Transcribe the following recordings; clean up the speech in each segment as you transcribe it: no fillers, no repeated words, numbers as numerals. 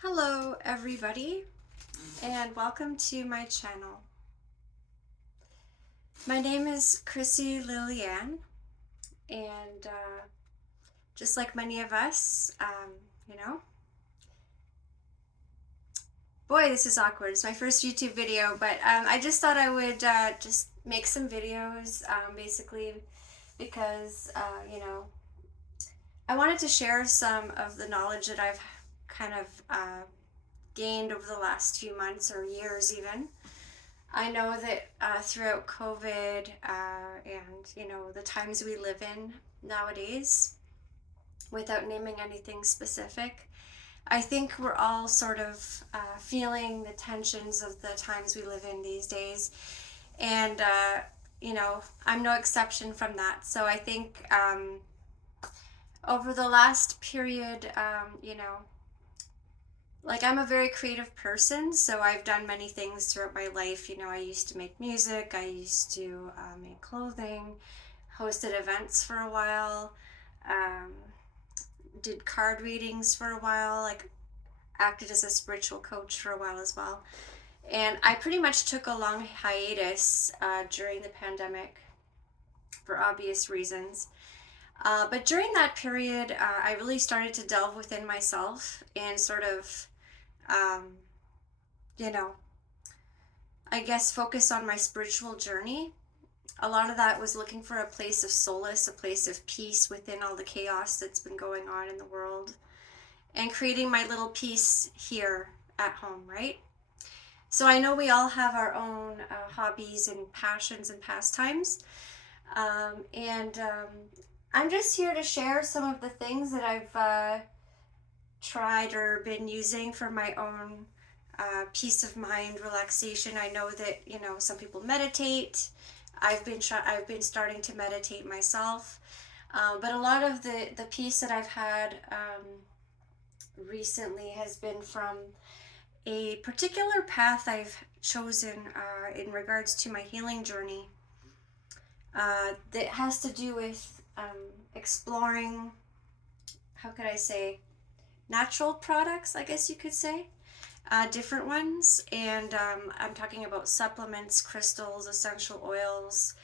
Hello everybody and welcome to my channel. My name is Krissy Lillianne and just like many of us, boy, this is awkward. It's my first YouTube video, but I just thought I would just make some videos basically because, I wanted to share some of the knowledge that I've kind of gained over the last few months or years even. I know that throughout COVID and the times we live in nowadays, without naming anything specific, I think we're all sort of feeling the tensions of the times we live in these days, and I'm no exception from that. So I think over the last period, like I'm a very creative person, so I've done many things throughout my life. I used to make music, I used to make clothing, hosted events for a while, um, did card readings for a while, like acted as a spiritual coach for a while as well. And I pretty much took a long hiatus during the pandemic for obvious reasons. But during that period, I really started to delve within myself and sort of, um, you know, I guess focus on my spiritual journey. A lot of that was looking for a place of solace, a place of peace within all the chaos that's been going on in the world, and creating my little peace here at home, right? So I know we all have our own hobbies and passions and pastimes. And I'm just here to share some of the things that I've tried or been using for my own peace of mind, relaxation. I know that some people meditate. I've been starting to meditate myself, but a lot of the peace that I've had recently has been from a particular path I've chosen in regards to my healing journey. That has to do with exploring, how could I say, natural products, I guess you could say, different ones. And I'm talking about supplements, crystals, essential oils,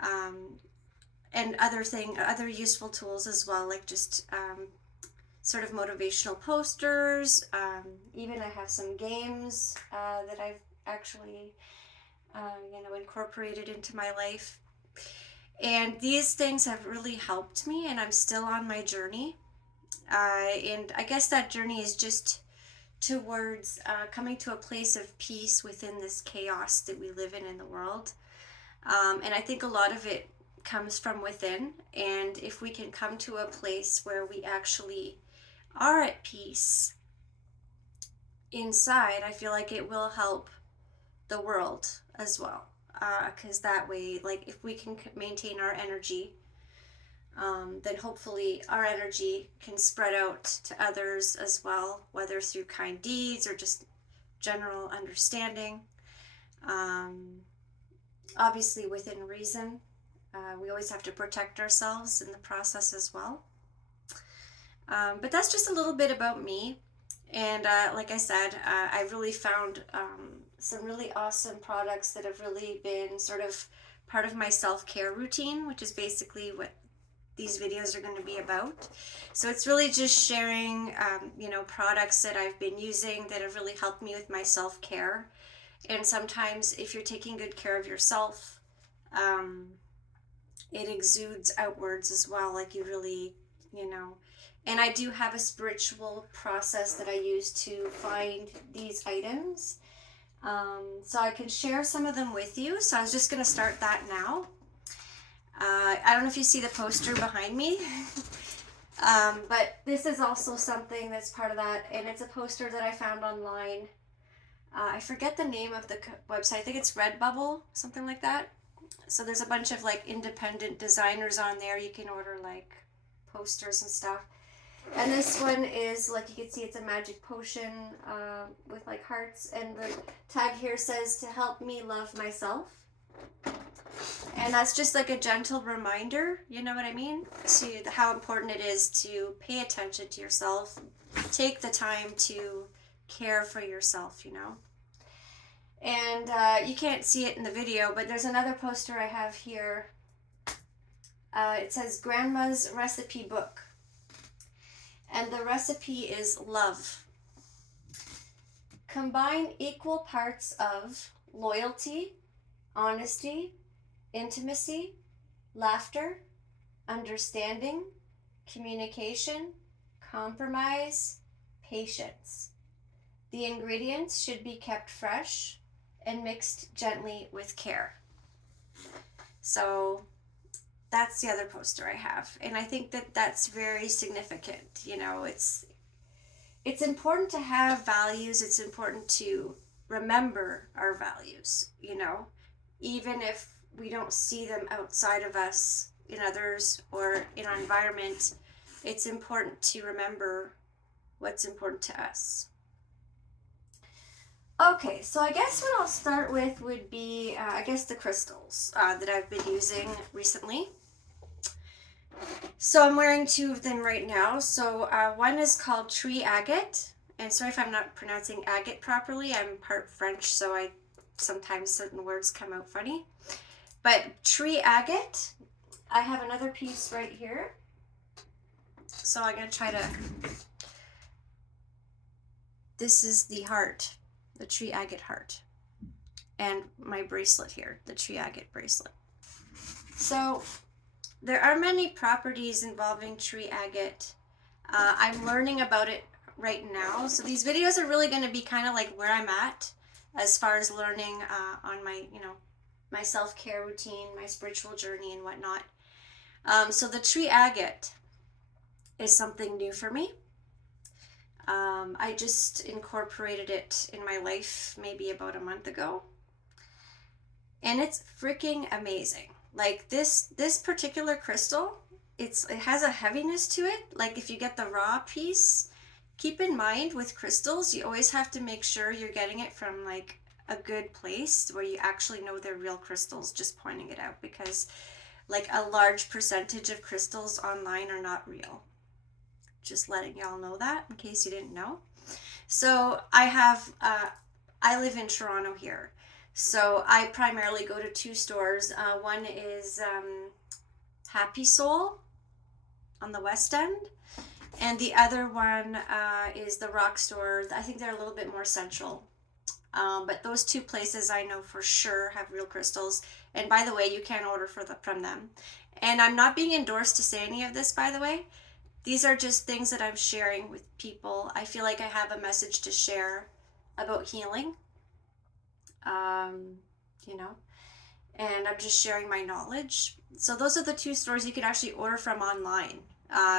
and other useful tools as well, like just sort of motivational posters. Even I have some games that I've actually, incorporated into my life. And these things have really helped me, and I'm still on my journey. And I guess that journey is just towards coming to a place of peace within this chaos that we live in the world. And I think a lot of it comes from within. And if we can come to a place where we actually are at peace inside, I feel like it will help the world as well. Because that way, like if we can maintain our energy, then hopefully our energy can spread out to others as well, whether through kind deeds or just general understanding. Obviously within reason. We always have to protect ourselves in the process as well. But that's just a little bit about me. And like I said, I've really found some really awesome products that have really been sort of part of my self-care routine, which is basically what these videos are going to be about. So it's really just sharing, products that I've been using that have really helped me with my self-care. And sometimes if you're taking good care of yourself, it exudes outwards as well, like you really, And I do have a spiritual process that I use to find these items. So I can share some of them with you. So I was just going to start that now. I don't know if you see the poster behind me, but this is also something that's part of that, and it's a poster that I found online. I forget the name of the website. I think it's Redbubble, something like that. So there's a bunch of like independent designers on there. You can order like posters and stuff. And this one is, like you can see, it's a magic potion with like hearts, and the tag here says to help me love myself. And that's just like a gentle reminder, you know what I mean, to how important it is to pay attention to yourself, take the time to care for yourself, you know. And you can't see it in the video, but there's another poster I have here. It says Grandma's Recipe Book. And the recipe is love. Combine equal parts of loyalty, honesty, intimacy, laughter, understanding, communication, compromise, patience. The ingredients should be kept fresh and mixed gently with care. So that's the other poster I have. And I think that that's very significant. You know, it's important to have values. It's important to remember our values, you know, even if we don't see them outside of us, in others, or in our environment. It's important to remember what's important to us. Okay, so I guess what I'll start with would be, I guess, the crystals that I've been using recently. So I'm wearing two of them right now. So one is called Tree Agate. And sorry if I'm not pronouncing agate properly. I'm part French, so sometimes certain words come out funny. But Tree Agate. I have another piece right here. So I'm going to try to... This is the heart. The Tree Agate heart, and my bracelet here, the Tree Agate bracelet. So there are many properties involving Tree Agate. I'm learning about it right now, so these videos are really going to be kind of like where I'm at as far as learning on my, you know, my self-care routine, my spiritual journey and whatnot. So the Tree Agate is something new for me. I just incorporated it in my life maybe about a month ago, and it's freaking amazing. Like this particular crystal, it has a heaviness to it. Like if you get the raw piece, keep in mind with crystals, you always have to make sure you're getting it from like a good place where you actually know they're real crystals, just pointing it out, because like a large percentage of crystals online are not real. Just letting y'all know that in case you didn't know. So I live in Toronto here. So I primarily go to two stores. One is Happy Soul on the West End. And the other one is the Rock Store. I think they're a little bit more central. But those two places I know for sure have real crystals. And by the way, you can order from them. And I'm not being endorsed to say any of this, by the way. These are just things that I'm sharing with people. I feel like I have a message to share about healing, you know, and I'm just sharing my knowledge. So those are the two stores you can actually order from online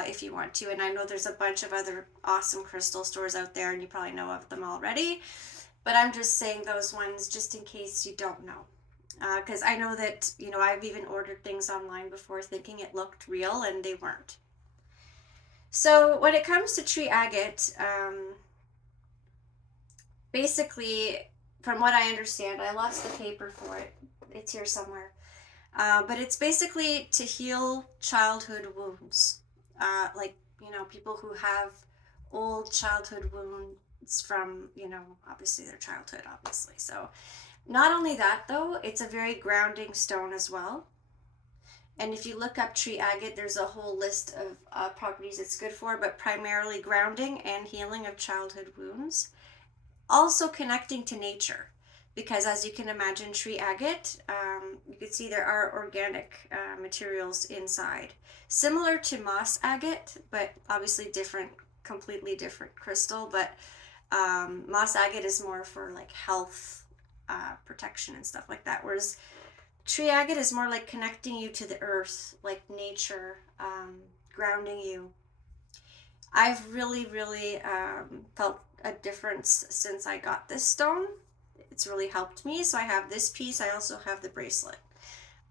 if you want to. And I know there's a bunch of other awesome crystal stores out there, and you probably know of them already. But I'm just saying those ones just in case you don't know. Because I know that, you know, I've even ordered things online before thinking it looked real, and they weren't. So when it comes to Tree Agate, basically, from what I understand, I lost the paper for it. It's here somewhere. But it's basically to heal childhood wounds. Like, you know, people who have old childhood wounds from, you know, obviously their childhood, obviously. So not only that, though, it's a very grounding stone as well. And if you look up Tree Agate, there's a whole list of properties it's good for, but primarily grounding and healing of childhood wounds. Also connecting to nature, because as you can imagine, Tree Agate, you can see there are organic materials inside. Similar to moss agate, but obviously different, completely different crystal. But moss agate is more for like health, protection and stuff like that, whereas Tree Agate is more like connecting you to the earth, like nature, grounding you. I've really, really felt a difference since I got this stone. It's really helped me. So I have this piece. I also have the bracelet.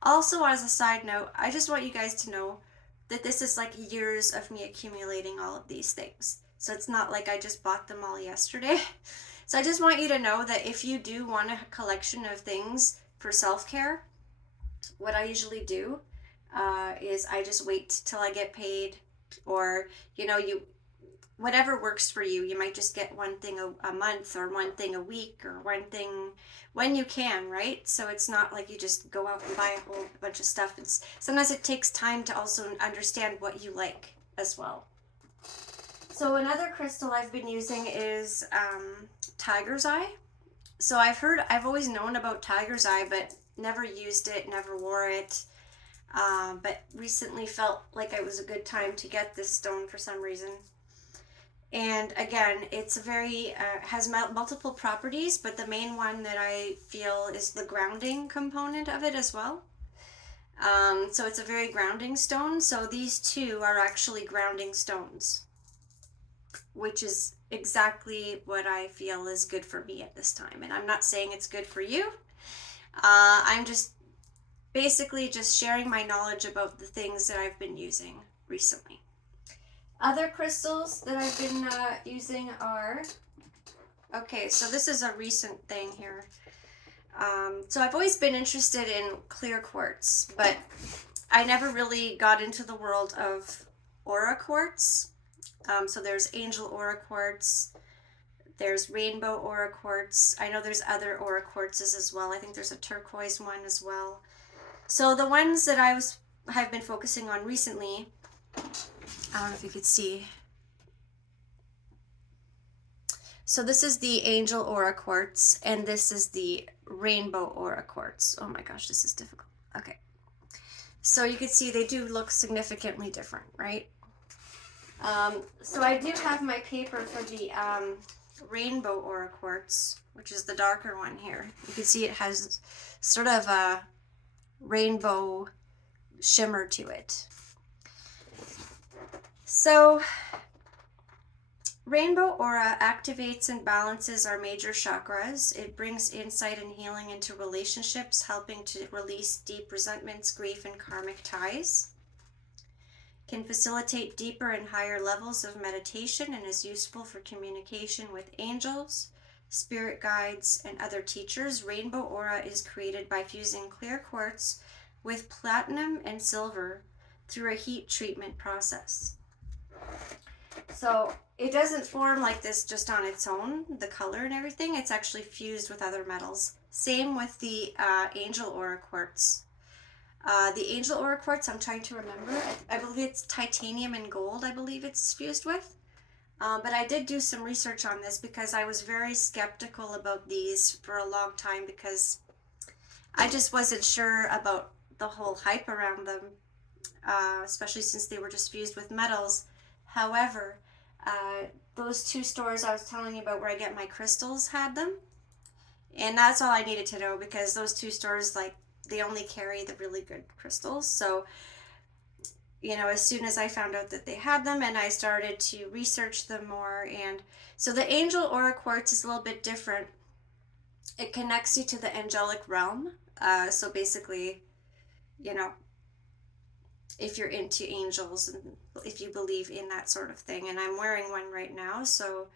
Also, as a side note, I just want you guys to know that this is like years of me accumulating all of these things. So it's not like I just bought them all yesterday. So I just want you to know that if you do want a collection of things for self-care, what I usually do is I just wait till I get paid, or, you know, whatever works for you. You might just get one thing a month, or one thing a week, or one thing when you can, right? So it's not like you just go out and buy a whole bunch of stuff. Sometimes it takes time to also understand what you like as well. So another crystal I've been using is tiger's eye. So I've always known about tiger's eye, but never used it, never wore it. But recently felt like it was a good time to get this stone for some reason. And again, it's has multiple properties, but the main one that I feel is the grounding component of it as well. So it's a very grounding stone. So these two are actually grounding stones, which is exactly what I feel is good for me at this time. And I'm not saying it's good for you. I'm just basically just sharing my knowledge about the things that I've been using recently. Other crystals that I've been using are, okay, so this is a recent thing here. So I've always been interested in clear quartz, but I never really got into the world of aura quartz. So there's angel aura quartz, there's rainbow aura quartz. I know there's other aura quartzes as well. I think there's a turquoise one as well. So the ones that have been focusing on recently, I don't know if you could see. So this is the angel aura quartz, and this is the rainbow aura quartz. Oh my gosh, this is difficult. Okay. So you can see they do look significantly different, right? So I do have my paper for the rainbow aura quartz, which is the darker one here. You can see it has sort of a rainbow shimmer to it. So rainbow aura activates and balances our major chakras. It brings insight and healing into relationships, helping to release deep resentments, grief, and karmic ties. Can facilitate deeper and higher levels of meditation, and is useful for communication with angels, spirit guides, and other teachers. Rainbow aura is created by fusing clear quartz with platinum and silver through a heat treatment process. So it doesn't form like this just on its own, the color and everything. It's actually fused with other metals. Same with the angel aura quartz. The angel aura quartz, I'm trying to remember. I believe it's titanium and gold, I believe it's fused with. But I did do some research on this because I was very skeptical about these for a long time, because I just wasn't sure about the whole hype around them, especially since they were just fused with metals. However, those two stores I was telling you about where I get my crystals had them. And that's all I needed to know, because those two stores, like, they only carry the really good crystals. So, you know, as soon as I found out that they had them, and I started to research them more. And so the angel aura quartz is a little bit different. It connects you to the angelic realm. So basically, you know, if you're into angels and if you believe in that sort of thing. And I'm wearing one right now. So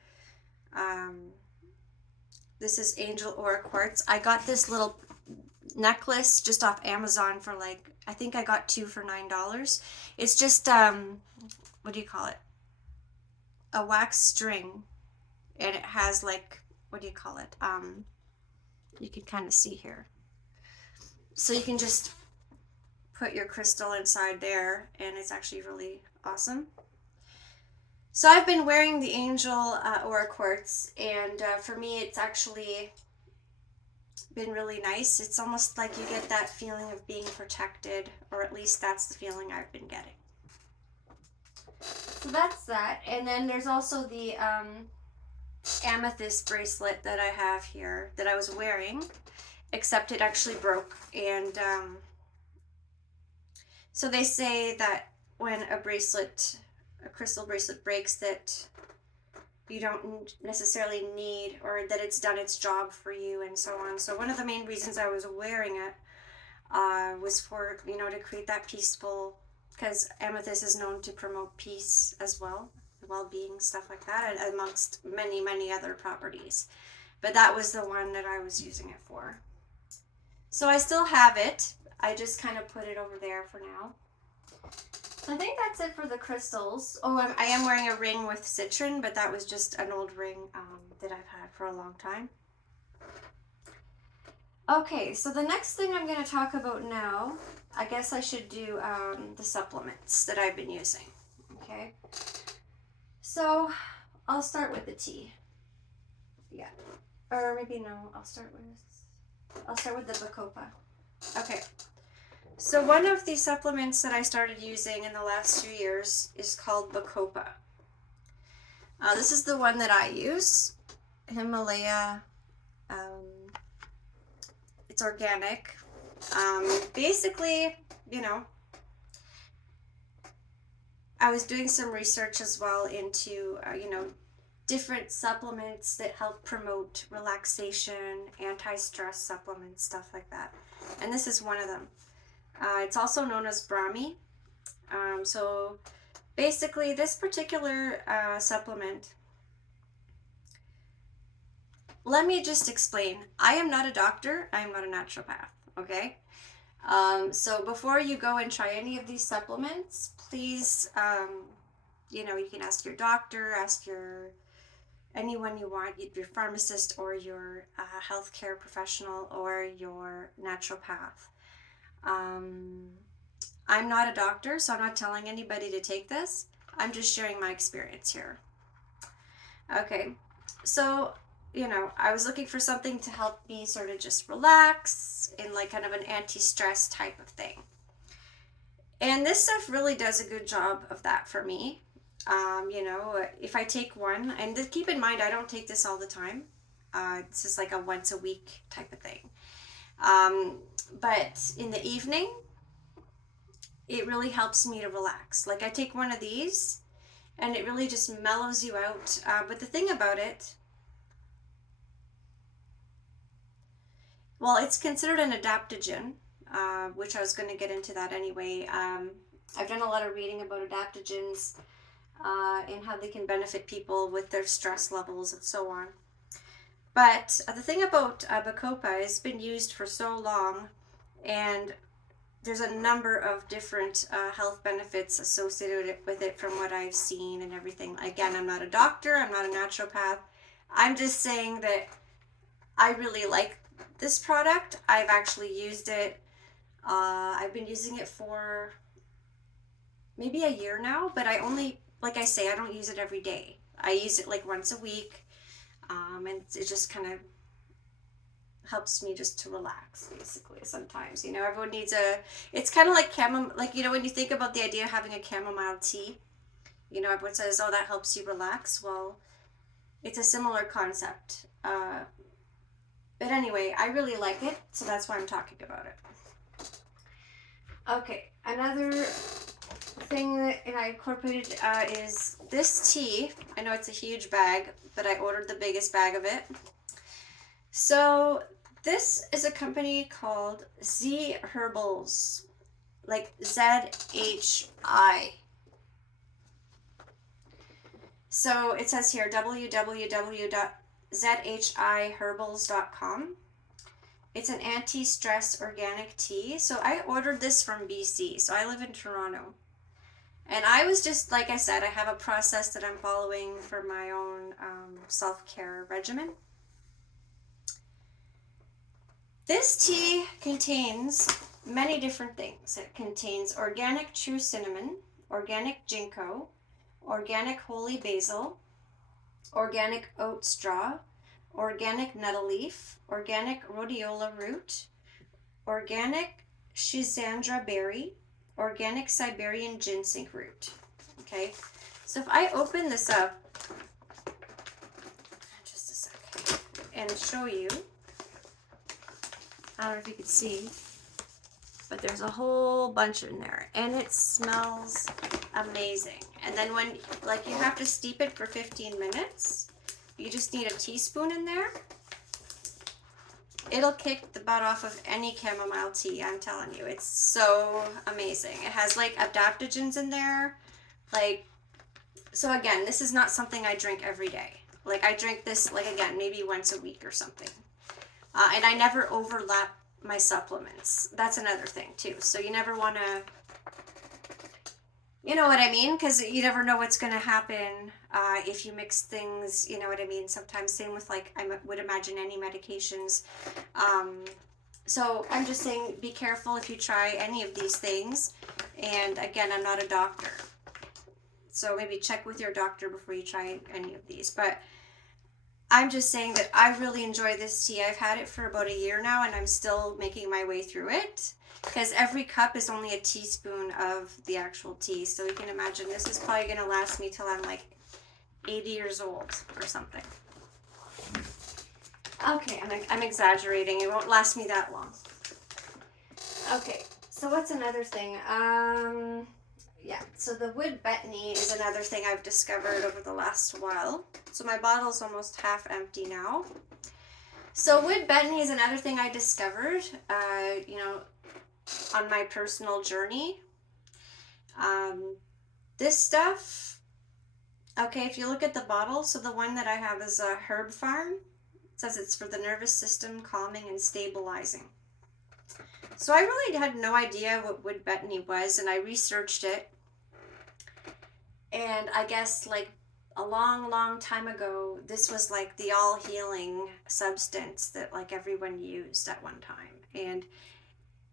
this is angel aura quartz. I got this little necklace just off Amazon for, like, I think I got 2 for $9. It's just what do you call it, a wax string, and it has, like, what do you call it, you can kind of see here, so you can just put your crystal inside there, and it's actually really awesome. So I've been wearing the angel aura quartz, and for me it's actually been really nice. It's almost like you get that feeling of being protected, or at least that's the feeling I've been getting. So that's that. And then there's also the amethyst bracelet that I have here that I was wearing, except it actually broke. And so they say that when a crystal bracelet breaks, that you don't necessarily need, or that it's done its job for you, and so on. So one of the main reasons I was wearing it was for, you know, to create that peaceful, because amethyst is known to promote peace as well, well-being, stuff like that, and amongst many, many other properties. But that was the one that I was using it for. So I still have it. I just kind of put it over there for now. So I think that's it for the crystals. Oh, I am wearing a ring with citron, but that was just an old ring that I've had for a long time. Okay, so the next thing I'm going to talk about now, I guess I should do the supplements that I've been using. Okay, so I'll start with the tea. Yeah, or maybe no. I'll start with the Bacopa. Okay, so one of the supplements that I started using in the last 2 years is called Bacopa. This is the one that I use, Himalaya. It's organic. Basically, you know, I was doing some research as well into, different supplements that help promote relaxation, anti-stress supplements, stuff like that. And this is one of them. It's also known as Brahmi. So basically, this particular supplement, let me just explain. I am not a doctor. I am not a naturopath. Okay. So before you go and try any of these supplements, please, you can ask your doctor, ask anyone you want, your pharmacist or your healthcare professional or your naturopath. I'm not a doctor, so I'm not telling anybody to take this. I'm just sharing my experience here. Okay, so I was looking for something to help me sort of just relax in like kind of an anti-stress type of thing. And this stuff really does a good job of that for me. If I take one, and keep in mind, I don't take this all the time. This is like a once a week type of thing. But in the evening, it really helps me to relax. Like I take one of these and it really just mellows you out. But the thing about it, well, it's considered an adaptogen, which I was going to get into that anyway. I've done a lot of reading about adaptogens and how they can benefit people with their stress levels and so on. But the thing about Bacopa, it's been used for so long, and there's a number of different health benefits associated with it from what I've seen and everything. Again, I'm not a doctor, I'm not a naturopath. I'm just saying that I really like this product. I've actually used it. I've been using it for maybe a year now, but I only, like I say, I don't use it every day. I use it like once a week, and it just kind of helps me just to relax, basically. Sometimes, everyone needs it's kind of like like, when you think about the idea of having a chamomile tea, everyone says, oh, that helps you relax. Well, it's a similar concept. But anyway, I really like it, so that's why I'm talking about it. Okay, another thing that I incorporated is this tea. I know it's a huge bag, but I ordered the biggest bag of it. So this is a company called Z Herbals, like ZHI. So it says here www.zhiherbals.com. It's an anti-stress organic tea. So I ordered this from BC. So I live in Toronto. And I was just, like I said, I have a process that I'm following for my own self-care regimen. This tea contains many different things. It contains organic true cinnamon, organic ginkgo, organic holy basil, organic oat straw, organic nettle leaf, organic rhodiola root, organic schizandra berry, organic Siberian ginseng root. Okay, so if I open this up, just a second, and show you, I don't know if you can see, but there's a whole bunch in there, and it smells amazing. And then when, like, you have to steep it for 15 minutes, you just need a teaspoon in there. It'll kick the butt off of any chamomile tea, I'm telling you. It's so amazing. It has like adaptogens in there. Like, so again, this is not something I drink every day. Like I drink this, like again, maybe once a week or something. And I never overlap my supplements. That's another thing too. So you never want to You know what I mean? Because you never know what's going to happen if you mix things. You know what I mean? Sometimes, same with like, would imagine any medications. Um, so I'm just saying, be careful if you try any of these things. And again, I'm not a doctor. So maybe check with your doctor before you try any of these. But I'm just saying that I really enjoy this tea. I've had it for about a year now and I'm still making my way through it because every cup is only a teaspoon of the actual tea. So you can imagine this is probably going to last me till I'm like 80 years old or something. Okay, I'm exaggerating. It won't last me that long. Okay, so what's another thing? Yeah, so the wood betony is another thing I've discovered over the last while. So my bottle's almost half empty now. So wood betony is another thing I discovered, you know, on my personal journey. This stuff, okay, if you look at the bottle, so the one that I have is a herb farm. It says it's for the nervous system, calming and stabilizing. So I really had no idea what wood betony was, and I researched it. And I guess like a long time ago, this was like the all healing substance that like everyone used at one time. And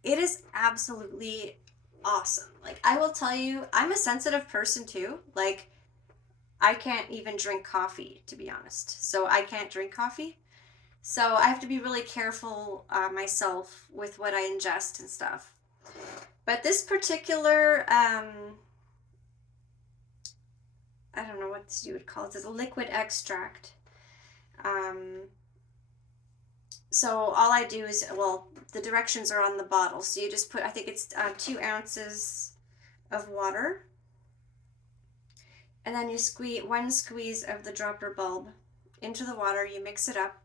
it is absolutely awesome. Like I will tell you, I'm a sensitive person too. Like I can't even drink coffee, to be honest. So I can't drink coffee. So I have to be really careful myself with what I ingest and stuff. But this particular, I don't know what you would call it, it's a liquid extract. Um, so all I do is, well, the directions are on the bottle. So you just put, I think it's 2 ounces of water. And then you squeeze 1 squeeze of the dropper bulb into the water. You mix it up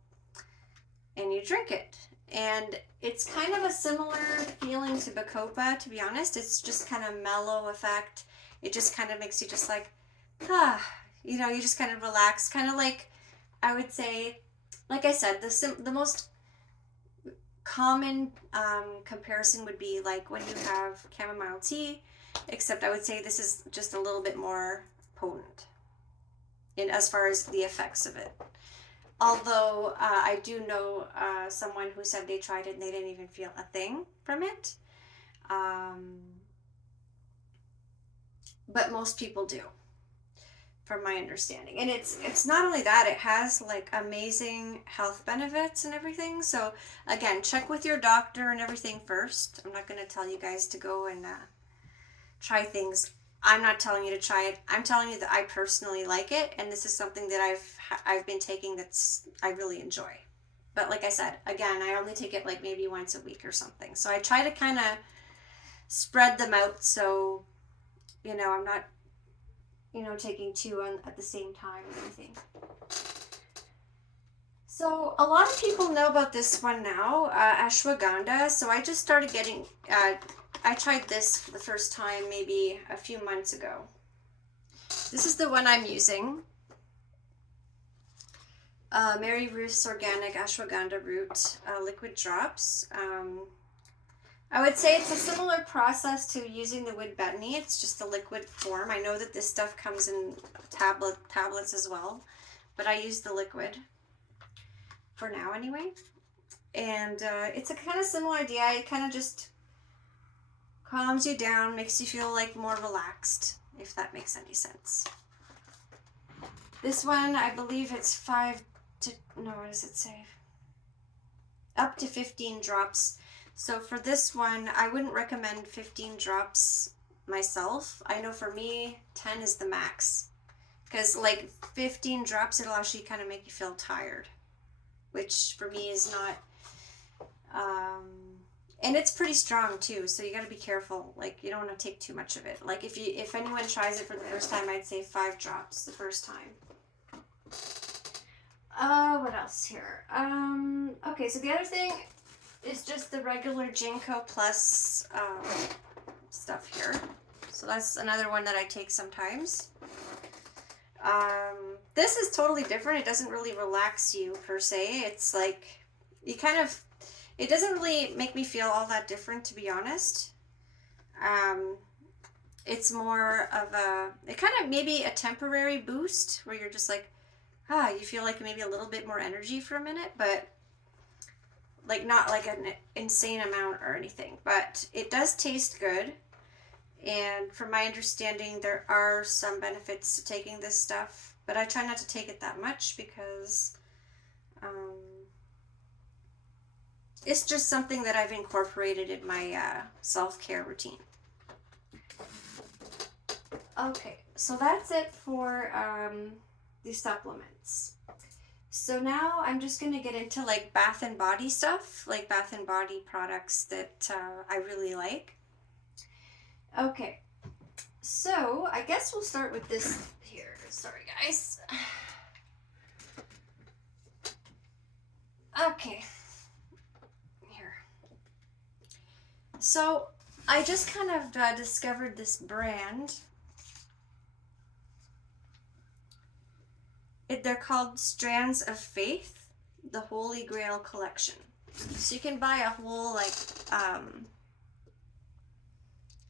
and you drink it. And it's kind of a similar feeling to Bacopa, to be honest. It's just kind of mellow effect. It just kind of makes you just like, you know, you just kind of relax. Kind of like, I would say, like I said, the most common comparison would be like when you have chamomile tea, except I would say this is just a little bit more potent in as far as the effects of it. Although I do know someone who said they tried it and they didn't even feel a thing from it. But most people do, from my understanding. And it's not only that, it has like amazing health benefits and everything. So again, check with your doctor and everything first. I'm not going to tell you guys to go and try things. I'm not telling you to try it. I'm telling you that I personally like it, and this is something that I've been taking that's I really enjoy. But like I said, again, I only take it like maybe once a week or something. So I try to kind of spread them out so you know I'm not taking two at the same time or anything. So a lot of people know about this one now, ashwagandha. So I just started getting. I tried this for the first time maybe a few months ago. This is the one I'm using. Mary Ruth's Organic Ashwagandha Root Liquid Drops. I would say it's a similar process to using the wood betony. It's just a liquid form. I know that this stuff comes in tablets as well, but I use the liquid for now anyway. And it's a kind of similar idea. It kind of just calms you down, makes you feel like more relaxed, if that makes any sense. This one, I believe it's what does it say? Up to 15 drops. So for this one, I wouldn't recommend 15 drops myself. I know for me, 10 is the max. Because like 15 drops, it'll actually kind of make you feel tired, which for me is not, and it's pretty strong too, so you got to be careful. Like you don't want to take too much of it. Like if anyone tries it for the first time, I'd say 5 drops the first time. What else here? Okay, so the other thing is just the regular Ginkgo Plus stuff here. So that's another one that I take sometimes. This is totally different. It doesn't really relax you per se. It's like you kind of, it doesn't really make me feel all that different, to be honest. It's more of it kind of maybe a temporary boost where you're just like, you feel like maybe a little bit more energy for a minute, but like not like an insane amount or anything. But it does taste good. And from my understanding, there are some benefits to taking this stuff, but I try not to take it that much because um, it's just something that I've incorporated in my self-care routine. Okay, so that's it for the supplements. So now I'm just gonna get into like bath and body stuff, like bath and body products that I really like. Okay, so I guess we'll start with this here. Sorry, guys. Okay, here. So I just kind of discovered this brand. They're called Strands of Faith, the Holy Grail Collection. So you can buy a whole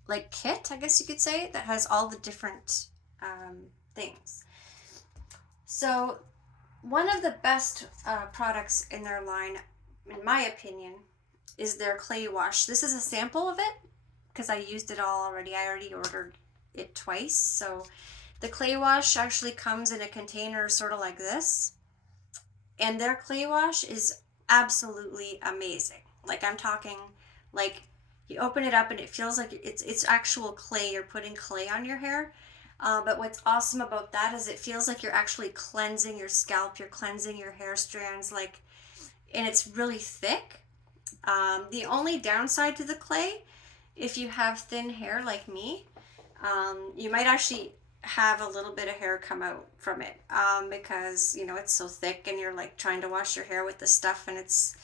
like kit, I guess you could say, that has all the different things. So one of the best products in their line, in my opinion, is their clay wash. This is a sample of it because I used it all already. I already ordered it twice. So the clay wash actually comes in a container sort of like this. And their clay wash is absolutely amazing. Like I'm talking like you open it up and it feels like it's actual clay. You're putting clay on your hair. But what's awesome about that is it feels like you're actually cleansing your scalp. You're cleansing your hair strands, like, and it's really thick. The only downside to the clay, if you have thin hair like me, you might actually have a little bit of hair come out from it because you know it's so thick and you're like trying to wash your hair with the stuff and it's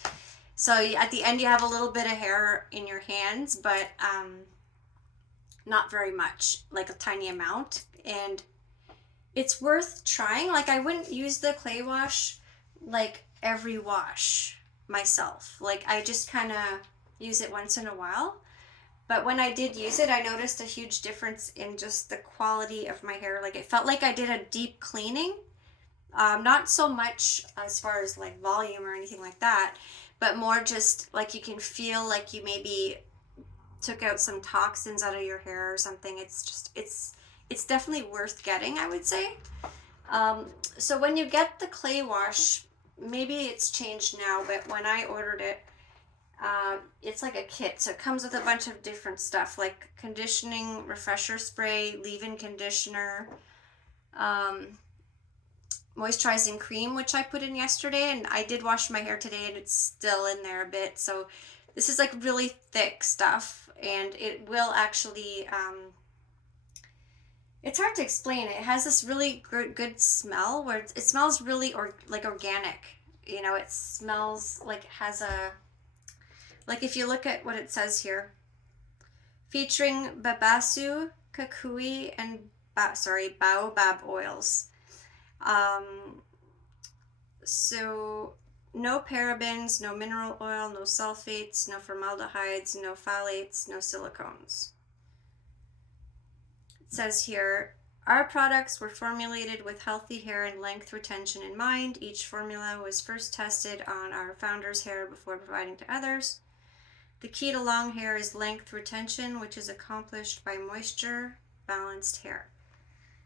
so at the end you have a little bit of hair in your hands, but not very much, like a tiny amount, and it's worth trying. Like I wouldn't use the clay wash like every wash myself. Like I just kind of use it once in a while. But when I did use it, I noticed a huge difference in just the quality of my hair. Like it felt like I did a deep cleaning. Not so much as far as like volume or anything like that, but more just like you can feel like you maybe took out some toxins out of your hair or something. It's definitely worth getting, I would say. So when you get the clay wash, maybe it's changed now, but when I ordered it, it's like a kit. So it comes with a bunch of different stuff like conditioning refresher spray, leave-in conditioner, moisturizing cream, which I put in yesterday, and I did wash my hair today and it's still in there a bit. So this is like really thick stuff, and it will actually it's hard to explain. It has this really good smell where it smells really like organic. You know, it smells like it has a, like if you look at what it says here, featuring babasu, kakui, and baobab oils. So no parabens, no mineral oil, no sulfates, no formaldehydes, no phthalates, no silicones. It says here, our products were formulated with healthy hair and length retention in mind. Each formula was first tested on our founder's hair before providing to others. The key to long hair is length retention, which is accomplished by moisture, balanced hair.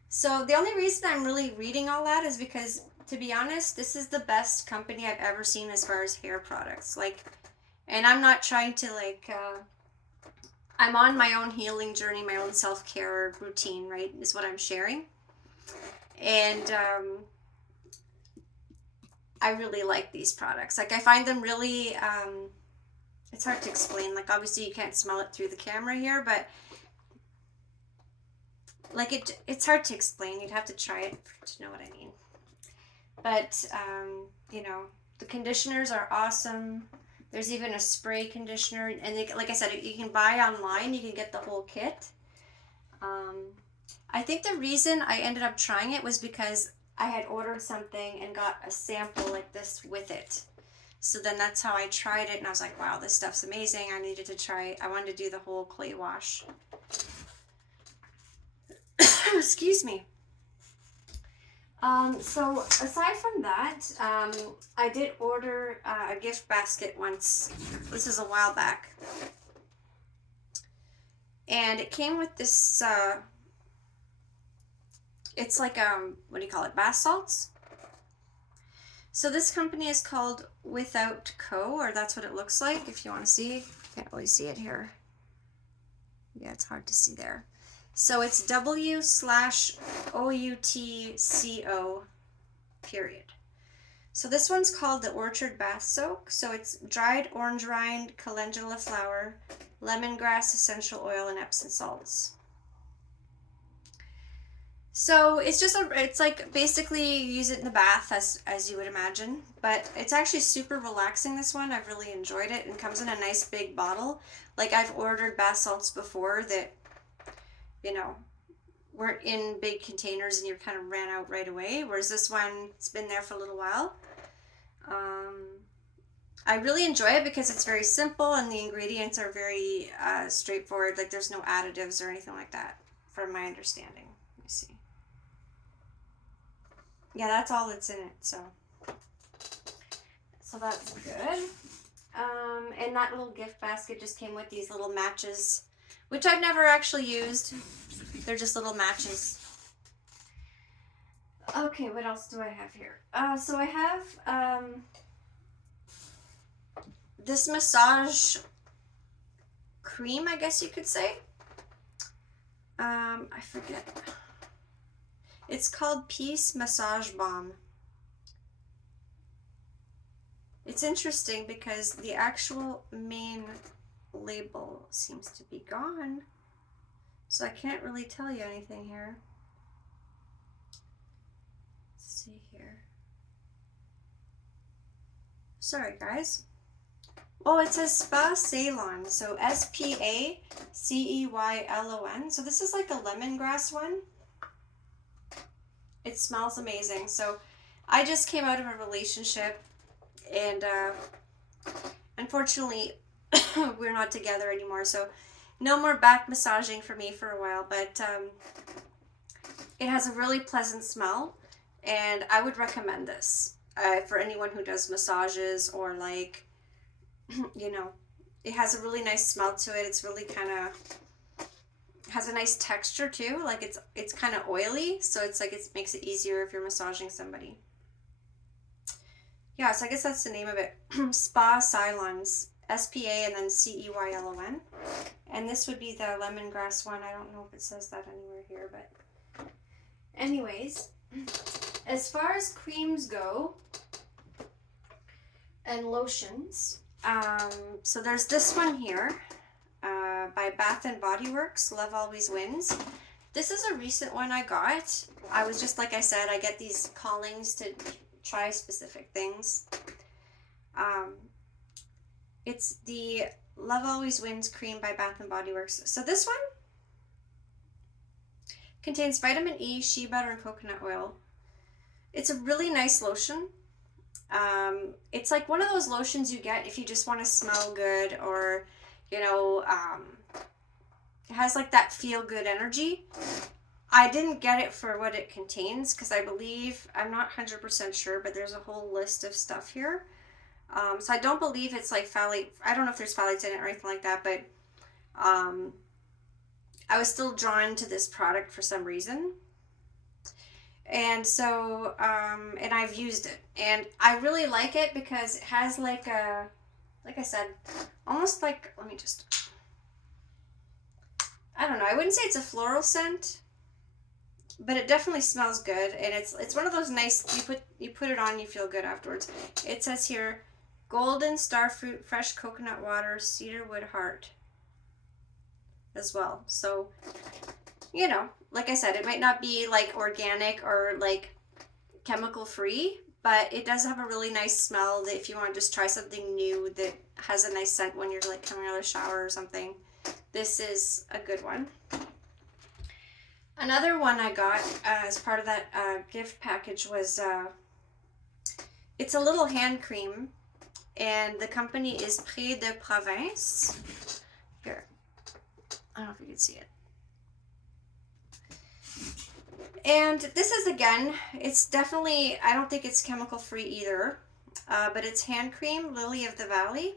So the only reason I'm really reading all that is because, to be honest, this is the best company I've ever seen as far as hair products. Like, and I'm not trying to I'm on my own healing journey, my own self-care routine, right, is what I'm sharing. And I really like these products. Like I find them really, it's hard to explain. Like obviously you can't smell it through the camera here, but like it's hard to explain. You'd have to try it to know what I mean. But you know, the conditioners are awesome. There's even a spray conditioner, and like I said, you can buy online. You can get the whole kit. I think the reason I ended up trying it was because I had ordered something and got a sample like this with it. So then that's how I tried it, and I was like, wow, this stuff's amazing. I needed to try. I wanted to do the whole clay wash. Excuse me. So aside from that, I did order a gift basket once. This is a while back. And it came with this, it's like, what do you call it? Bath salts. So this company is called Without Co, or that's what it looks like if you want to see. Can't really see it here. Yeah, it's hard to see there. So it's W/OUTCO period. So this one's called the Orchard Bath Soak. So it's dried orange rind, calendula flower, lemongrass essential oil, and Epsom salts. So it's just it's like basically you use it in the bath as you would imagine, but it's actually super relaxing, this one. I've really enjoyed it, and comes in a nice big bottle. Like I've ordered bath salts before that, you know, weren't in big containers and you kind of ran out right away, whereas this one, it's been there for a little while. I really enjoy it because it's very simple and the ingredients are very straightforward. Like there's no additives or anything like that, from my understanding. Let me see. Yeah, that's all that's in it, so that's good. And that little gift basket just came with these little matches, which I've never actually used. They're just little matches. Okay, what else do I have here? So I have this massage cream, I guess you could say. I forget. It's called Peace Massage Balm. It's interesting because the actual main label seems to be gone, so I can't really tell you anything here. Let's see here. Sorry, guys. Oh, it says Spa Ceylon, so SPACEYLON. So this is like a lemongrass one. It smells amazing. So I just came out of a relationship, and unfortunately we're not together anymore, so no more back massaging for me for a while, but it has a really pleasant smell, and I would recommend this for anyone who does massages, or like, you know, it has a really nice smell to it. It's really kind of has a nice texture too. Like it's kind of oily, so it's like it makes it easier if you're massaging somebody. Yeah, so I guess that's the name of it. Spa Ceylons, SPA and then CEYLON. And this would be the lemongrass one. I don't know if it says that anywhere here, but anyways, as far as creams go and lotions, so there's this one here by Bath and Body Works, Love Always Wins. This is a recent one I got. I was just, like I said, I get these callings to try specific things. It's the Love Always Wins cream by Bath and Body Works. So this one contains vitamin E, shea butter, and coconut oil. It's a really nice lotion. It's like one of those lotions you get if you just want to smell good, or, you know, it has like that feel good energy. I didn't get it for what it contains because I believe, I'm not 100% sure, but there's a whole list of stuff here. So I don't believe it's like phthalate. I don't know if there's phthalates in it or anything like that, but I was still drawn to this product for some reason. And so, and I've used it, and I really like it because it has like a, like I said, almost like, let me just, I don't know, I wouldn't say it's a floral scent, but it definitely smells good, and it's one of those nice, you put it on, you feel good afterwards. It says here, golden starfruit, fresh coconut water, cedarwood heart as well. So, you know, like I said, it might not be like organic or like chemical free, but it does have a really nice smell that if you want to just try something new that has a nice scent when you're like coming out of the shower or something, this is a good one. Another one I got as part of that gift package was, it's a little hand cream, and the company is Près de Province. Here, I don't know if you can see it. And this is, again, it's definitely, I don't think it's chemical free either, but it's hand cream, Lily of the Valley.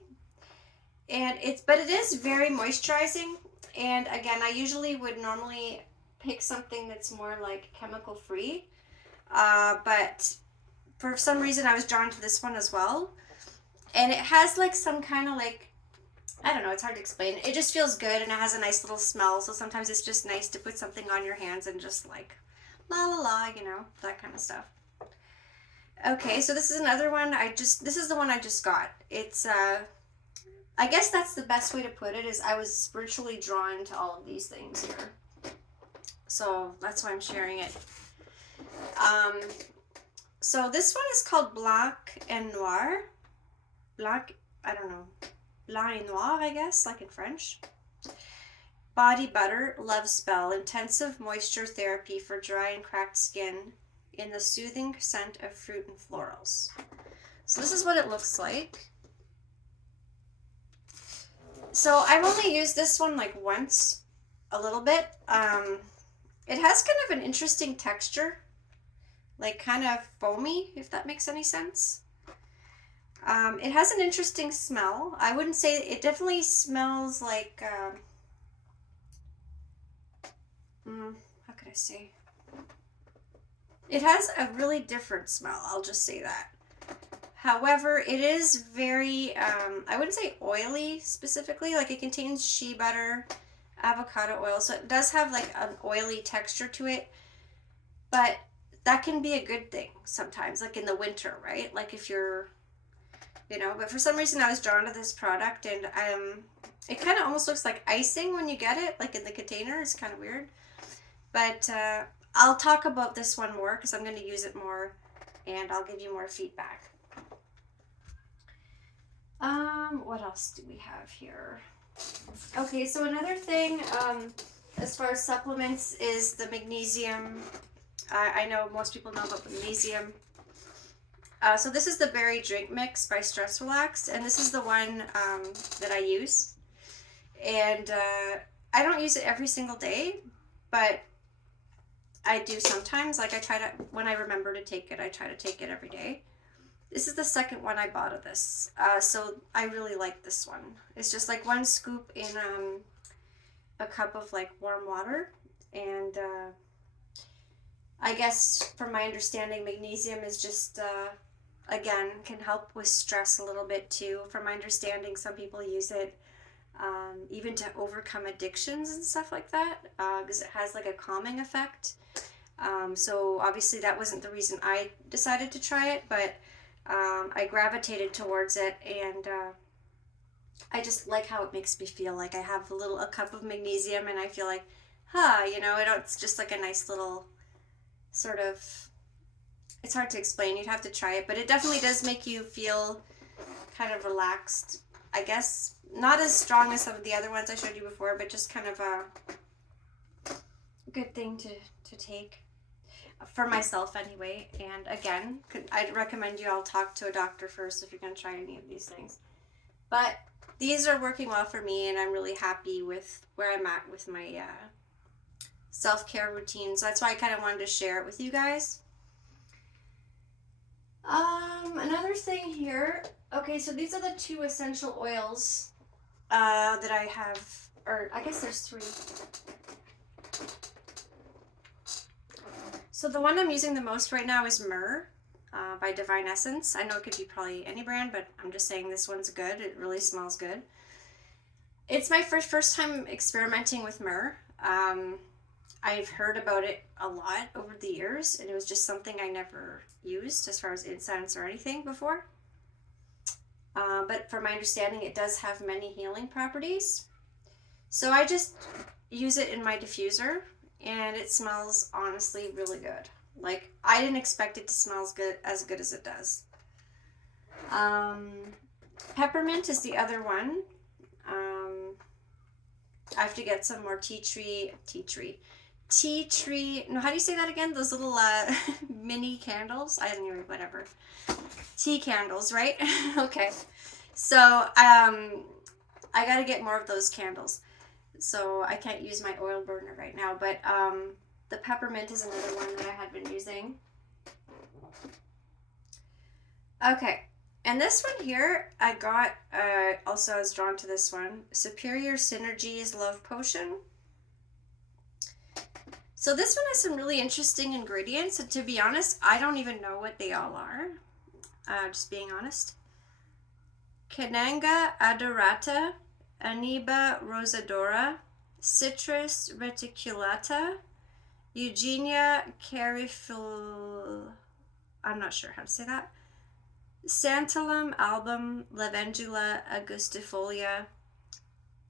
And but it is very moisturizing. And again, I usually would normally pick something that's more like chemical free. But for some reason, I was drawn to this one as well. And it has like some kind of like, I don't know, it's hard to explain. It just feels good and it has a nice little smell. So sometimes it's just nice to put something on your hands and just like la la la, that kind of stuff. Okay, so this is another one. This is the one I just got. It's I guess that's the best way to put it, is I was spiritually drawn to all of these things here. So that's why I'm sharing it. So this one is called Blanc and Noir. Blanc, I don't know. Blanc et Noir, I guess, like in French. Body Butter Love Spell, intensive moisture therapy for dry and cracked skin in the soothing scent of fruit and florals. So this is what it looks like. So I've only used this one like once, a little bit. It has kind of an interesting texture, like kind of foamy, if that makes any sense. It has an interesting smell. I wouldn't say, it definitely smells like, how could I say? It has a really different smell, I'll just say that. However, it is very, I wouldn't say oily specifically, like it contains shea butter, avocado oil, so it does have like an oily texture to it, but that can be a good thing sometimes, like in the winter, right? Like if you're, but for some reason I was drawn to this product, and it kind of almost looks like icing when you get it, like in the container. It's kind of weird. But I'll talk about this one more because I'm going to use it more, and I'll give you more feedback. What else do we have here? Okay, so another thing, as far as supplements, is the magnesium. I know most people know about magnesium. So this is the Berry Drink Mix by Stress Relax, and this is the one that I use. And I don't use it every single day, but I do sometimes. Like when I remember to take it, I try to take it every day. This is the second one I bought of this. So I really like this one. It's just like one scoop in a cup of like warm water. And I guess from my understanding, magnesium is just, again, can help with stress a little bit too. From my understanding, some people use it even to overcome addictions and stuff like that, because it has like a calming effect. So obviously that wasn't the reason I decided to try it, but I gravitated towards it, and I just like how it makes me feel. Like I have a cup of magnesium, and I feel like, it's just like a nice little sort of, it's hard to explain. You'd have to try it, but it definitely does make you feel kind of relaxed, I guess. Not as strong as some of the other ones I showed you before, but just kind of a good thing to take. For myself anyway. And again, I'd recommend you all talk to a doctor first if you're going to try any of these things. But these are working well for me, and I'm really happy with where I'm at with my self-care routine. So that's why I kind of wanted to share it with you guys. Another thing here. Okay, so these are the 2 essential oils that I have, or I guess there's 3. So the one I'm using the most right now is Myrrh by Divine Essence. I know it could be probably any brand, but I'm just saying this one's good. It really smells good. It's my first time experimenting with Myrrh. I've heard about it a lot over the years, and it was just something I never used as far as incense or anything before. But from my understanding, it does have many healing properties. So I just use it in my diffuser, and it smells honestly really good. Like, I didn't expect it to smell as good as it does. Peppermint is the other one. I have to get some more tea tree, no, how do you say that again? Those little mini candles? I don't know, whatever. Tea candles, right? Okay. So, I gotta get more of those candles. So I can't use my oil burner right now, but The peppermint is another one that I had been using. Okay, and this one here, I got, also I was drawn to this one, Superior Synergies Love Potion. So this one has some really interesting ingredients, and to be honest, I don't even know what they all are, just being honest. Cananga adorata, Aniba rosadora, Citrus reticulata, Eugenia carifil, I'm not sure how to say that, Santalum album, Lavendula augustifolia,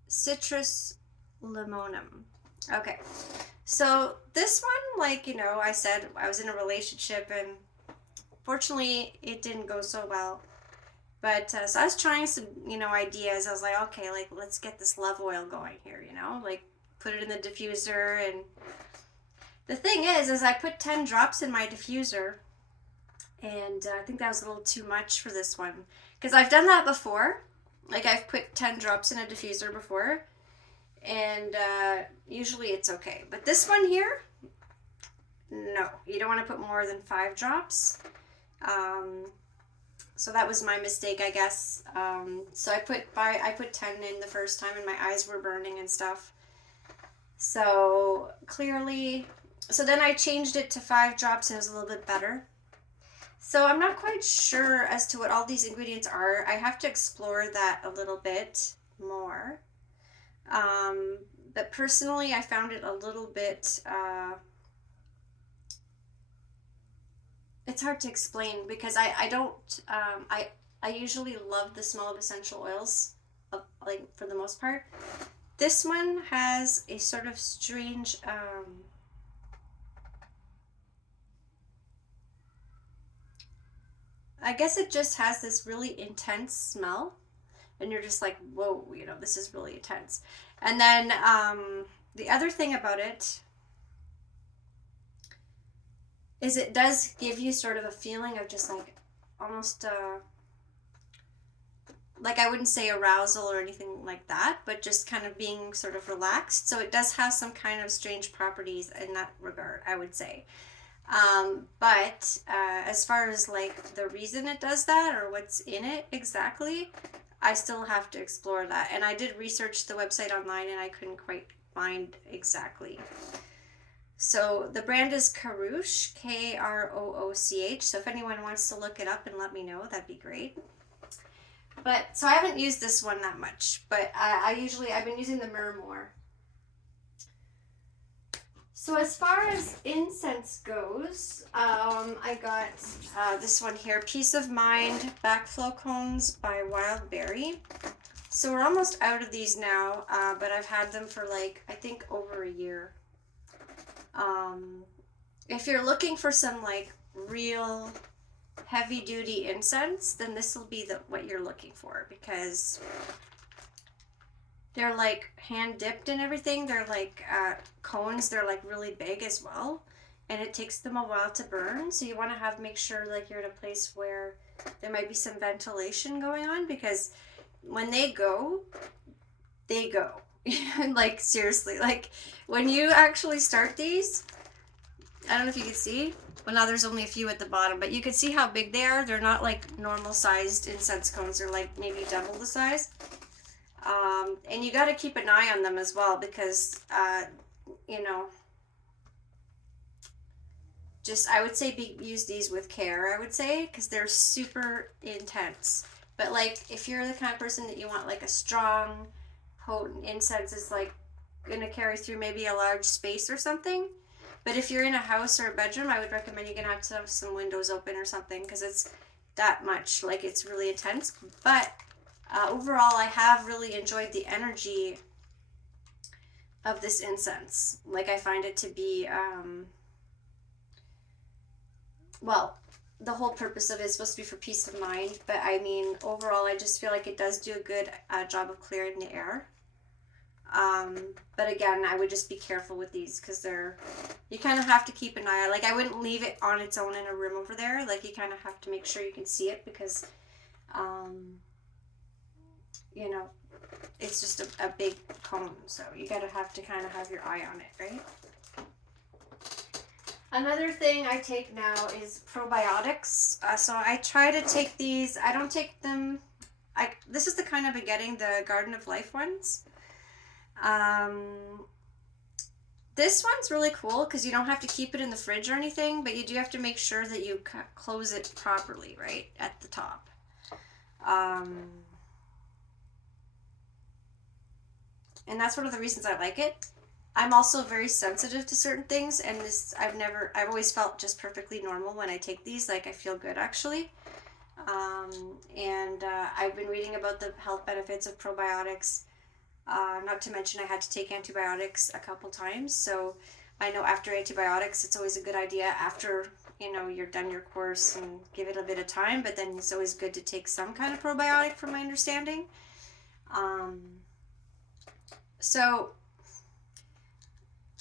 Citrus limonum. Okay, so this one, like, you know, I said I was in a relationship and fortunately it didn't go so well. But so I was trying some, you know, ideas. I was like, okay, like let's get this love oil going here, you know, like put it in the diffuser. And the thing is I put 10 drops in my diffuser, and I think that was a little too much for this one because I've done that before. Like I've put 10 drops in a diffuser before, and usually it's okay. But this one here, no, you don't want to put more than 5 drops. So that was my mistake, I guess. So I put 10 in the first time, and my eyes were burning and stuff. So clearly, so then I changed it to 5 drops, and it was a little bit better. So I'm not quite sure as to what all these ingredients are. I have to explore that a little bit more. But personally, I found it a little bit, it's hard to explain because I don't, I usually love the smell of essential oils, like for the most part. This one has a sort of strange, I guess it just has this really intense smell, and you're just like, whoa, you know, this is really intense. And then the other thing about it is it does give you sort of a feeling of just like almost like I wouldn't say arousal or anything like that, but just kind of being sort of relaxed. So it does have some kind of strange properties in that regard, I would say. But as far as like the reason it does that or what's in it exactly, I still have to explore that. And I did research the website online and I couldn't quite find exactly. So the brand is Karoosh, Krooch. So if anyone wants to look it up and let me know, that'd be great. But so I haven't used this one that much, but I've been using the Myrrh more. So as far as incense goes, I got this one here, Peace of Mind Backflow Cones by Wild Berry. So we're almost out of these now, but I've had them for like, I think over a year. If you're looking for some like real heavy duty incense, then this will be what you're looking for, because they're like hand dipped and everything. They're like cones. They're like really big as well, and it takes them a while to burn. So you want to make sure like you're in a place where there might be some ventilation going on, because when they go, they go. Like seriously, like when you actually start these, I don't know if you can see. Well, now there's only a few at the bottom, but you can see how big they are. They're not like normal sized incense cones. They're like maybe double the size. And you got to keep an eye on them as well, because, you know, just, I would say use these with care, I would say, because they're super intense. But like, if you're the kind of person that you want like a strong, potent incense is like going to carry through maybe a large space or something. But if you're in a house or a bedroom, I would recommend you're going to have some windows open or something, because it's that much, like it's really intense. But overall, I have really enjoyed the energy of this incense. Like I find it to be, well, the whole purpose of it is supposed to be for peace of mind. But I mean, overall, I just feel like it does do a good job of clearing the air. But again, I would just be careful with these, because you kind of have to keep an eye on. Like I wouldn't leave it on its own in a room over there. Like you kind of have to make sure you can see it, because, you know, it's just a big cone. So you gotta have to kind of have your eye on it, right? Another thing I take now is probiotics. So I try to take these. I don't take them. This is the kind I've been getting, the Garden of Life ones. This one's really cool because you don't have to keep it in the fridge or anything, but you do have to make sure that you close it properly, right, at the top. And that's one of the reasons I like it. I'm also very sensitive to certain things, and I've always felt just perfectly normal when I take these. Like, I feel good, actually. I've been reading about the health benefits of probiotics. Not to mention I had to take antibiotics a couple times, so I know after antibiotics it's always a good idea after you're done your course and give it a bit of time, but then it's always good to take some kind of probiotic from my understanding. So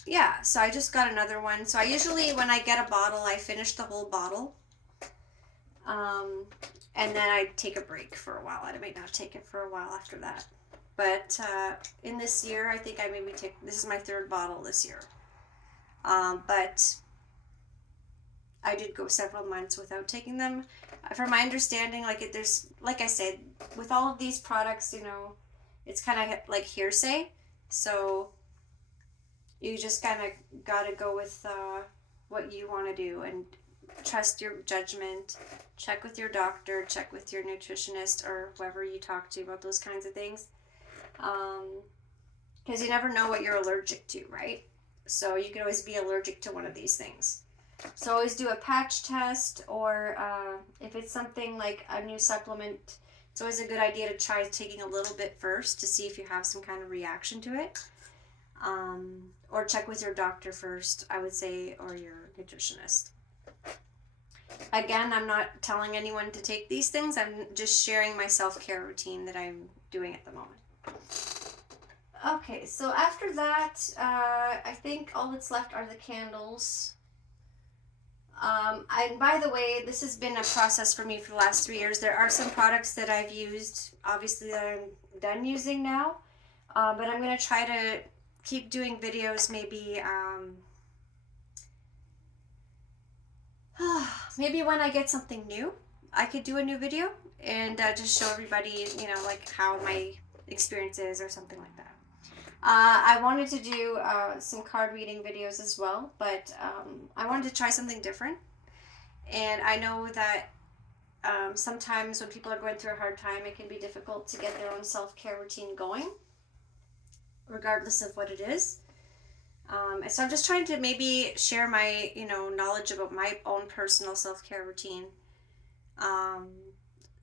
yeah, so I just got another one. So I usually, when I get a bottle, I finish the whole bottle. And then I take a break for a while. I might not take it for a while after that. But in this year, I think I maybe this is my third bottle this year. But I did go several months without taking them. From my understanding, like I said, with all of these products, it's kind of like hearsay. So you just kind of got to go with what you want to do and trust your judgment. Check with your doctor, check with your nutritionist or whoever you talk to about those kinds of things. Because you never know what you're allergic to, right? So you could always be allergic to one of these things. So always do a patch test, or if it's something like a new supplement, it's always a good idea to try taking a little bit first to see if you have some kind of reaction to it. Or check with your doctor first, I would say, or your nutritionist. Again, I'm not telling anyone to take these things. I'm just sharing my self-care routine that I'm doing at the moment. Okay, so after that, I think all that's left are the candles. And by the way, this has been a process for me for the last 3 years. There are some products that I've used, obviously, that I'm done using now. But I'm going to try to keep doing videos, maybe maybe when I get something new, I could do a new video and just show everybody, like how my experience is or something like that. I wanted to do some card reading videos as well, but I wanted to try something different. And I know that sometimes when people are going through a hard time, it can be difficult to get their own self-care routine going, regardless of what it is. So I'm just trying to maybe share my, knowledge about my own personal self-care routine.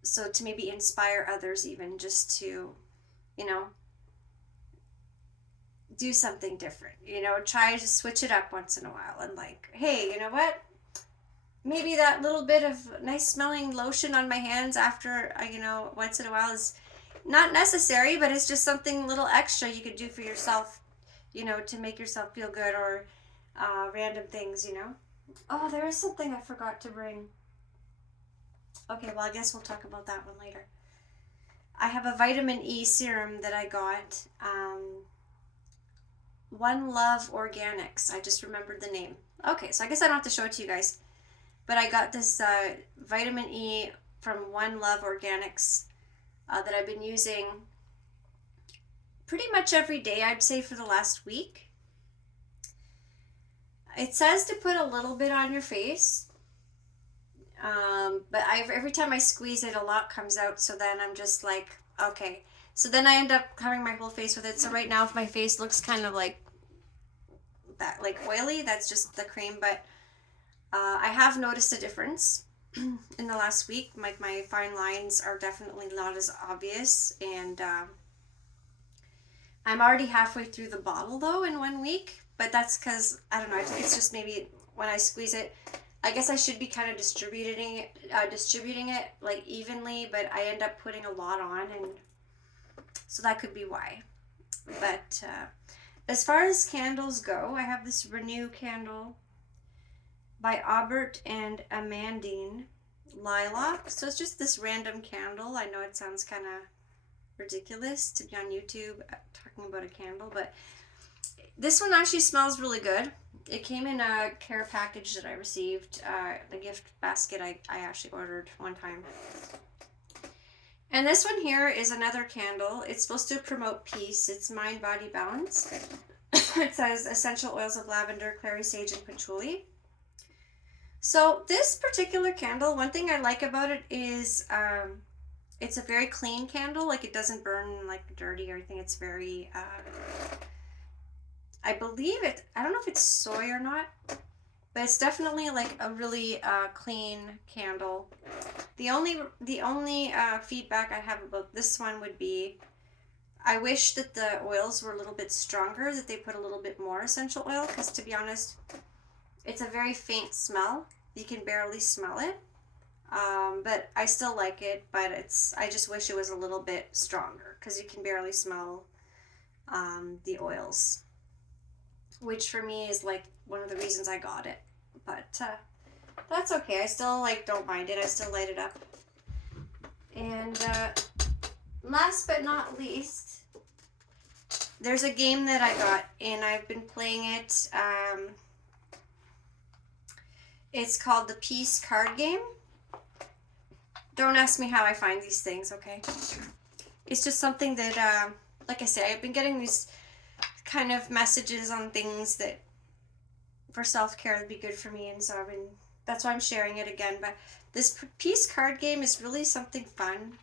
So to maybe inspire others even just to, do something different, try to switch it up once in a while and like, hey, you know what? Maybe that little bit of nice smelling lotion on my hands after, once in a while is not necessary, but it's just something a little extra you could do for yourself, to make yourself feel good, or random things, Oh, there is something I forgot to bring. Okay, well, I guess we'll talk about that one later. I have a vitamin E serum that I got. One Love Organics. I just remembered the name. Okay, so I guess I don't have to show it to you guys. But I got this vitamin E from One Love Organics that I've been using pretty much every day, I'd say, for the last week. It says to put a little bit on your face. But every time I squeeze it, a lot comes out. So then I'm just like, okay. So then I end up covering my whole face with it. So right now, if my face looks kind of like that, like oily, that's just the cream. But I have noticed a difference in the last week. Like my fine lines are definitely not as obvious. And I'm already halfway through the bottle though in 1 week. But that's because, I don't know, I think it's just maybe when I squeeze it, I guess I should be kind of distributing it like evenly, but I end up putting a lot on, and so that could be why. But as far as candles go, I have this Renew candle by Aubert and Amandine Lilac. So it's just this random candle. I know it sounds kind of ridiculous to be on YouTube talking about a candle, but this one actually smells really good. It came in a care package that I received, the gift basket I actually ordered one time. And this one here is another candle. It's supposed to promote peace. It's mind, body, balance. It says essential oils of lavender, clary sage, and patchouli. So this particular candle, one thing I like about it is it's a very clean candle. Like, it doesn't burn like dirty or anything. It's very, I believe it, I don't know if it's soy or not, but it's definitely like a really clean candle. The only feedback I have about this one would be, I wish that the oils were a little bit stronger, that they put a little bit more essential oil, because to be honest, it's a very faint smell. You can barely smell it, but I still like it, but I just wish it was a little bit stronger, because you can barely smell the oils, which for me is like one of the reasons I got it. But that's okay. I still don't mind it. I still light it up. And last but not least, there's a game that I got, and I've been playing it. It's called the Peace card game. Don't ask me how I find these things, okay? It's just something that, like I say, I've been getting these kind of messages on things that for self-care would be good for me, and so that's why I'm sharing it again. But this Peace card game is really something fun.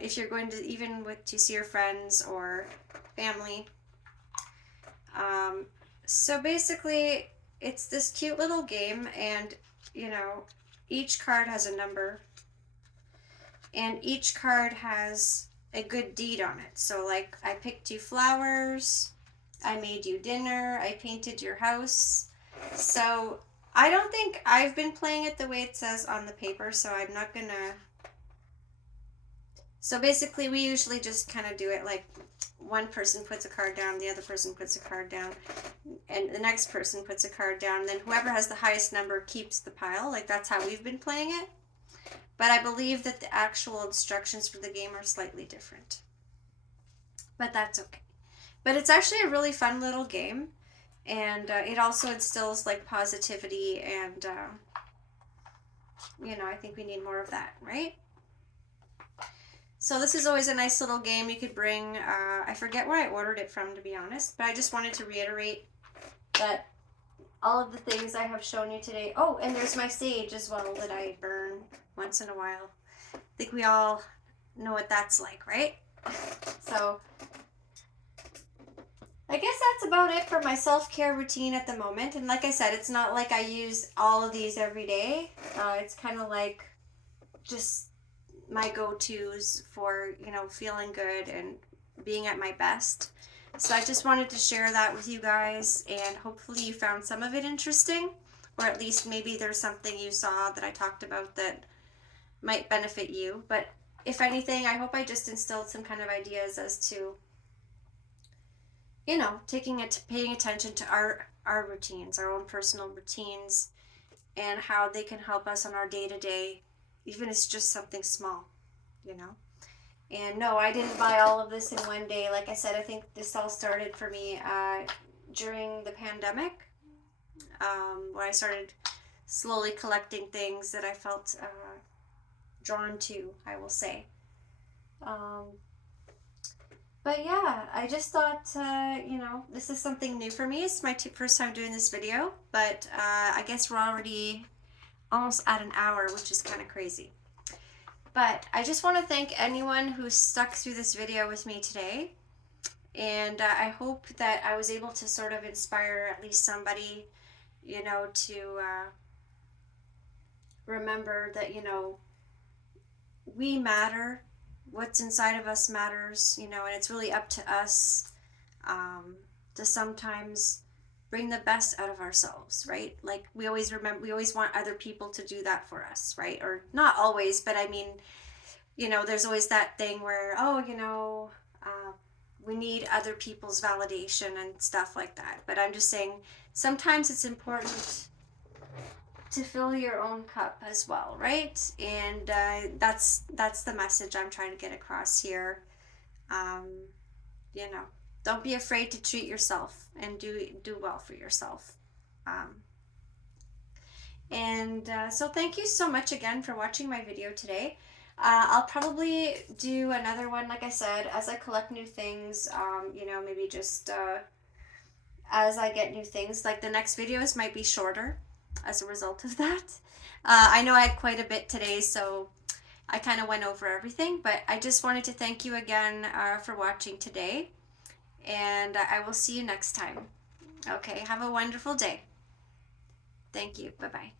If you're going to, even to see your friends or family. So basically, it's this cute little game, and each card has a number, and each card has a good deed on it. So like, I picked you flowers, I made you dinner, I painted your house. So I don't think I've been playing it the way it says on the paper, so I'm not gonna. So basically, we usually just kind of do it like, one person puts a card down, the other person puts a card down, and the next person puts a card down, and then whoever has the highest number keeps the pile. Like, that's how we've been playing it. But I believe that the actual instructions for the game are slightly different. But that's okay. But it's actually a really fun little game, and it also instills like positivity, and I think we need more of that, right? So this is always a nice little game you could bring. I forget where I ordered it from, to be honest, but I just wanted to reiterate that all of the things I have shown you today. Oh, and there's my sage as well that I burn once in a while. I think we all know what that's like, right? So I guess that's about it for my self-care routine at the moment. And like I said, it's not like I use all of these every day. It's kind of like just my go-tos for, feeling good and being at my best. So I just wanted to share that with you guys, and hopefully you found some of it interesting, or at least maybe there's something you saw that I talked about that might benefit you. But if anything, I hope I just instilled some kind of ideas as to, paying attention to our routines, our own personal routines, and how they can help us on our day-to-day, even if it's just something small, And no, I didn't buy all of this in one day. Like I said, I think this all started for me during the pandemic, where I started slowly collecting things that I felt drawn to, I will say. But yeah, I just thought, this is something new for me. It's my first time doing this video, but I guess we're already almost at an hour, which is kind of crazy. But I just want to thank anyone who stuck through this video with me today. And I hope that I was able to sort of inspire at least somebody, to remember that, we matter. What's inside of us matters, and it's really up to us to sometimes bring the best out of ourselves, right? Like, we always want other people to do that for us, right? Or not always, but I mean, there's always that thing where, we need other people's validation and stuff like that. But I'm just saying, sometimes it's important to fill your own cup as well, right? And that's the message I'm trying to get across here. Don't be afraid to treat yourself and do well for yourself. So thank you so much again for watching my video today. I'll probably do another one, like I said, as I collect new things, maybe just as I get new things. Like the next videos might be shorter as a result of that. I know I had quite a bit today, so I kind of went over everything, but I just wanted to thank you again for watching today, and I will see you next time. Okay, have a wonderful day. Thank you. Bye-bye.